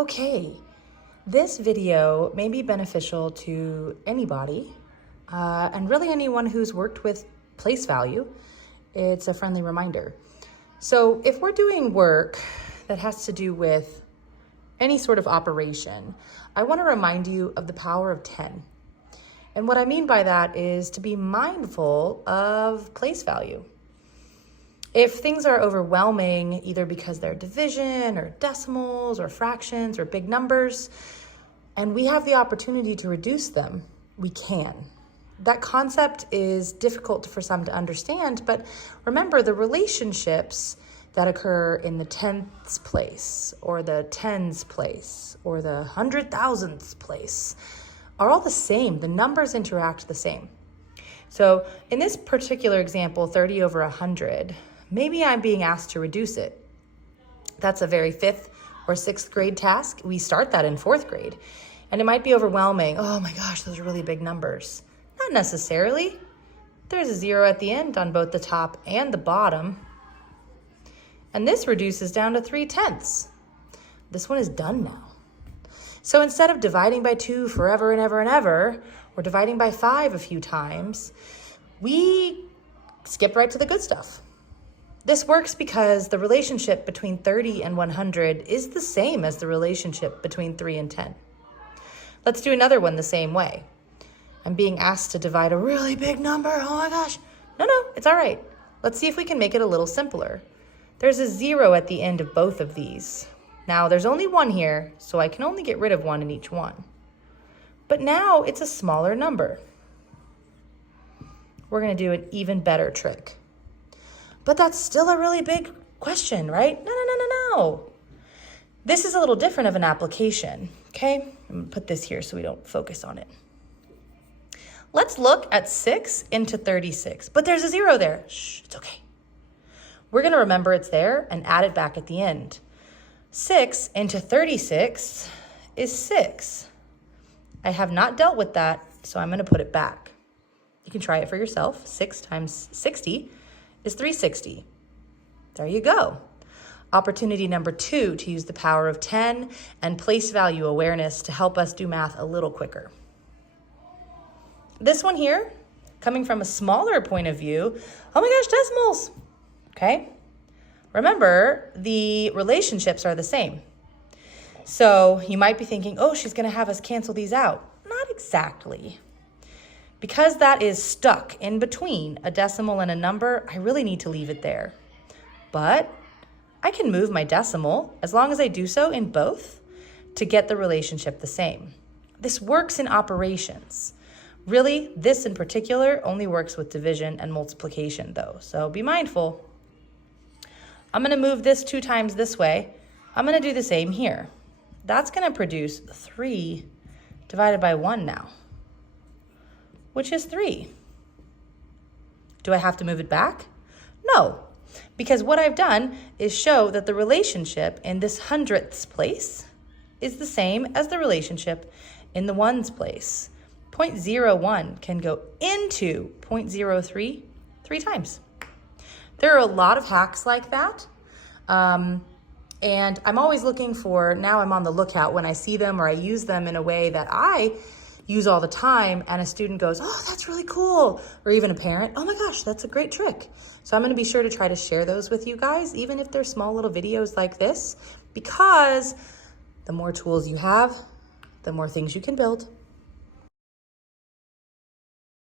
Okay, this video may be beneficial to anybody and really anyone who's worked with place value. It's a friendly reminder. So if we're doing work that has to do with any sort of operation, I want to remind you of the power of 10. And what I mean by that is to be mindful of place value. If things are overwhelming, either because they're division or decimals or fractions or big numbers, and we have the opportunity to reduce them, we can. That concept is difficult for some to understand, but remember the relationships that occur in the tenths place or the tens place or the 100,000th place are all the same. The numbers interact the same. So in this particular example, 30 over 100, maybe I'm being asked to reduce it. That's a very 5th or 6th grade task. We start that in 4th grade. And it might be overwhelming. Oh my gosh, those are really big numbers. Not necessarily. There's a 0 at the end on both the top and the bottom. And this reduces down to 3/10. This one is done now. So instead of dividing by 2 forever and ever and ever, or dividing by 5 a few times, we skip right to the good stuff. This works because the relationship between 30 and 100 is the same as the relationship between 3 and 10. Let's do another one the same way. I'm being asked to divide a really big number. Oh my gosh. No, it's all right. Let's see if we can make it a little simpler. There's a 0 at the end of both of these. Now there's only 1 here, so I can only get rid of 1 in each one. But now it's a smaller number. We're going to do an even better trick. But that's still a really big question, right? No. This is a little different of an application, okay? I'm going to put this here so we don't focus on it. Let's look at 6 into 36, but there's a 0 there. Shh, it's okay. We're going to remember it's there and add it back at the end. 6 into 36 is 6. I have not dealt with that, so I'm going to put it back. You can try it for yourself. 6 times 60 is 360. There you go. Opportunity number 2 to use the power of 10 and place value awareness to help us do math a little quicker. This one here, coming from a smaller point of view, oh my gosh, decimals. Okay? Remember, the relationships are the same. So you might be thinking, oh, she's going to have us cancel these out. Not exactly. Because that is stuck in between a decimal and a number, I really need to leave it there. But I can move my decimal, as long as I do so in both, to get the relationship the same. This works in operations. Really, this in particular only works with division and multiplication though, so be mindful. I'm going to move this 2 times this way. I'm going to do the same here. That's going to produce 3 divided by 1 now, which is 3. Do I have to move it back? No, because what I've done is show that the relationship in this 100ths place is the same as the relationship in the ones place. 0.01 can go into 0.03 3 times. There are a lot of hacks like that. And I'm always looking for, now I'm on the lookout when I see them or I use them in a way that I use all the time and a student goes, oh, that's really cool. Or even a parent, oh my gosh, that's a great trick. So I'm going to be sure to try to share those with you guys, even if they're small little videos like this, because the more tools you have, the more things you can build.